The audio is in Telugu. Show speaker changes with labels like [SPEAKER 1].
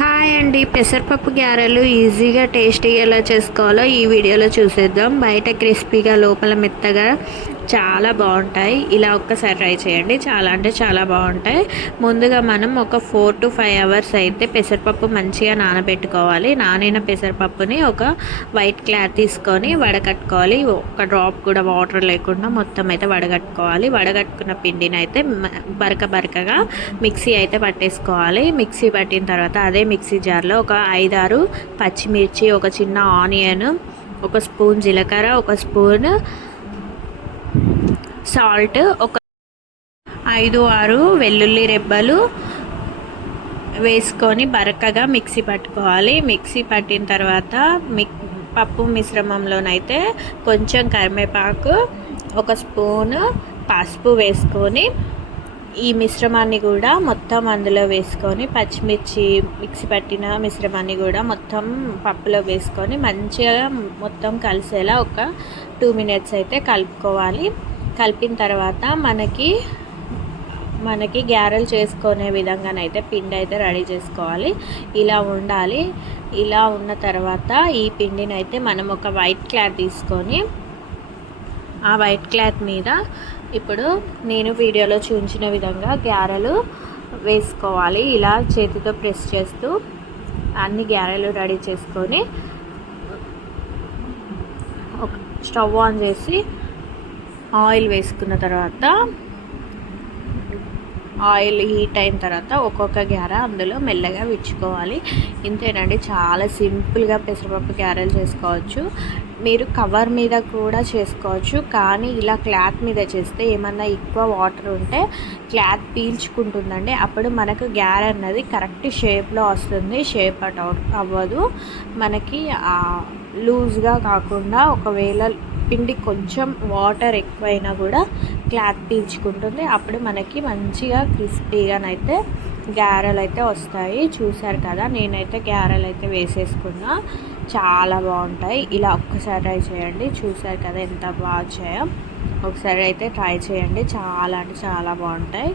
[SPEAKER 1] 他 హాయ్ అండి పెసరపప్పు గ్యారెలు ఈజీగా టేస్టీగా ఎలా చేసుకోవాలో ఈ వీడియోలో చూసేద్దాం. బయట క్రిస్పీగా లోపల మెత్తగా చాలా బాగుంటాయి. ఇలా ఒక్కసారి ట్రై చేయండి. చాలా అంటే చాలా బాగుంటాయి. ముందుగా మనం ఒక ఫోర్ టు ఫైవ్ అవర్స్ అయితే పెసరపప్పు మంచిగా నానబెట్టుకోవాలి. నానిన పెసరపప్పుని ఒక వైట్ క్లాత్ తీసుకొని వడకట్టుకోవాలి. ఒక డ్రాప్ కూడా వాటర్ లేకుండా మొత్తం అయితే వడగట్టుకోవాలి. వడగట్టుకున్న పిండిని అయితే బరక బరకగా మిక్సీ అయితే పట్టేసుకోవాలి. మిక్సీ పట్టిన తర్వాత అదే మిక్సీ మిక్సీ జార్లో ఒక ఐదారు పచ్చిమిర్చి ఒక చిన్న ఆనియన్ ఒక స్పూన్ జీలకర్ర ఒక స్పూన్ సాల్ట్ ఒక ఐదు ఆరు వెల్లుల్లి రెబ్బలు వేసుకొని బరకగా మిక్సీ పట్టుకోవాలి. మిక్సీ పట్టిన తర్వాత మిక్ పప్పు మిశ్రమంలోనైతే కొంచెం కరివేపాకు ఒక స్పూను పసుపు వేసుకొని ఈ మిశ్రమాన్ని కూడా మొత్తం అందులో వేసుకొని పచ్చిమిర్చి మిక్సీ పట్టిన మిశ్రమాన్ని కూడా మొత్తం పప్పులో వేసుకొని మంచిగా మొత్తం కలిసేలా ఒక టూ మినిట్స్ అయితే కలుపుకోవాలి. కలిపిన తర్వాత మనకి మనకి గ్యారెలు చేసుకునే విధంగానైతే పిండి అయితే రెడీ చేసుకోవాలి. ఇలా ఉండాలి. ఇలా ఉన్న తర్వాత ఈ పిండిని అయితే మనం ఒక వైట్ క్లాత్ తీసుకొని ఆ వైట్ క్లాత్ మీద ఇప్పుడు నేను వీడియోలో చూపించిన విధంగా గ్యారెలు వేసుకోవాలి. ఇలా చేతితో ప్రెస్ చేస్తూ అన్ని గ్యారెలు రెడీ చేసుకొని స్టవ్ ఆన్ చేసి ఆయిల్ వేసుకున్న తర్వాత ఆయిల్ హీట్ అయిన తర్వాత ఒక్కొక్క గ్యార అందులో మెల్లగా విచ్చుకోవాలి. ఇంతేనండి చాలా సింపుల్గా పెసరపప్పు గ్యారెలు చేసుకోవచ్చు. మీరు కవర్ మీద కూడా చేసుకోవచ్చు. కానీ ఇలా క్లాత్ మీద చేస్తే ఏమన్నా ఎక్కువ వాటర్ ఉంటే క్లాత్ పీల్చుకుంటుందండి. అప్పుడు మనకు గ్యార అన్నది కరెక్ట్ షేప్లో వస్తుంది. షేప్ అట్ అవ్వదు. మనకి లూజ్గా కాకుండా ఒకవేళ పిండి కొంచెం వాటర్ ఎక్కువైనా కూడా క్లాత్ పీల్చుకుంటుంది. అప్పుడు మనకి మంచిగా క్రిస్పీగానైతే గ్యారెలు అయితే వస్తాయి. చూసారు కదా నేనైతే గ్యారెలు అయితే వేసేసుకున్నా. చాలా బాగుంటాయి. ఇలా ఒక్కసారి ట్రై చేయండి. చూసారు కదా ఎంత బాగా వచ్చాయో ఒకసారి అయితే ట్రై చేయండి. చాలా అంటే చాలా బాగుంటాయి.